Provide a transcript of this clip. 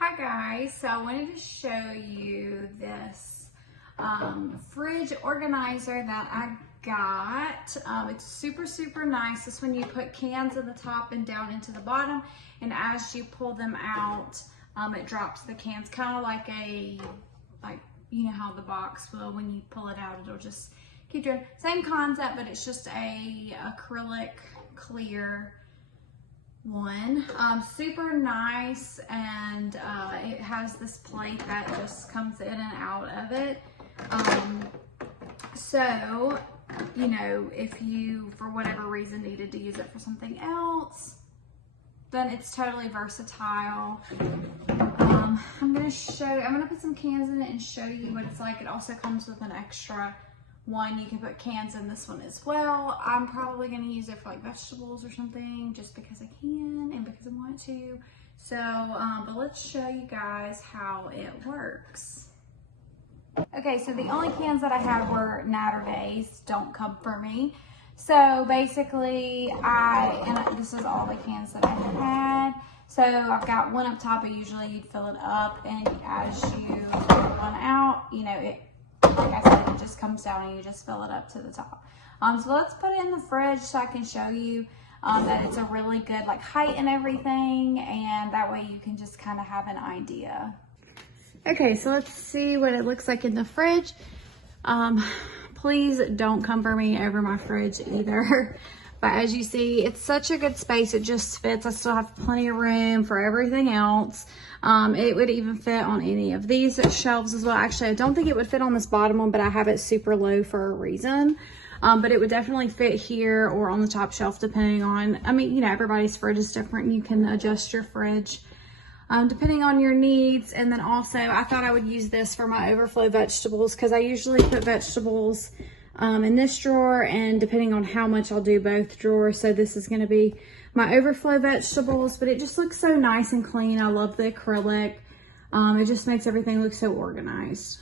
Hi guys, so I wanted to show you this fridge organizer that I got. It's super nice. This one you put cans in the top and down into the bottom, and as you pull them out, it drops the cans, kind of like you know how the box will, when you pull it out, it'll just keep doing same concept, but it's just a acrylic clear one. Super nice, and it has this plate that just comes in and out of it. So, you know, if you, for whatever reason, needed to use it for something else, then it's totally versatile. I'm gonna put some cans in it and show you what it's like. It also comes with an extra one. You can put cans in this one as well. I'm probably going to use it for like vegetables or something, just because I can and because I want to. So, but let's show you guys how it works. Okay, so the only cans that I had were Natterdays, don't come for me. So basically, this is all the cans that I had. So I've got one up top, but usually you'd fill it up, and as you pull one out, you know, like I said, it just comes down and you just fill it up to the top. So let's put it in the fridge so I can show you that it's a really good like height and everything, and that way you can just kind of have an idea. Okay, so let's see what it looks like in the fridge. Please don't come for me over my fridge either. But as you see, it's such a good space. It just fits. I still have plenty of room for everything else. It would even fit on any of these shelves as well. Actually, I don't think it would fit on this bottom one, but I have it super low for a reason. But it would definitely fit here or on the top shelf, depending on, I mean, you know, everybody's fridge is different. You can adjust your fridge depending on your needs. And then also, I thought I would use this for my overflow vegetables, because I usually put vegetables in this drawer, and depending on how much, I'll do both drawers. So this is going to be my overflow vegetables, but it just looks so nice and clean. I love the acrylic. It just makes everything look so organized.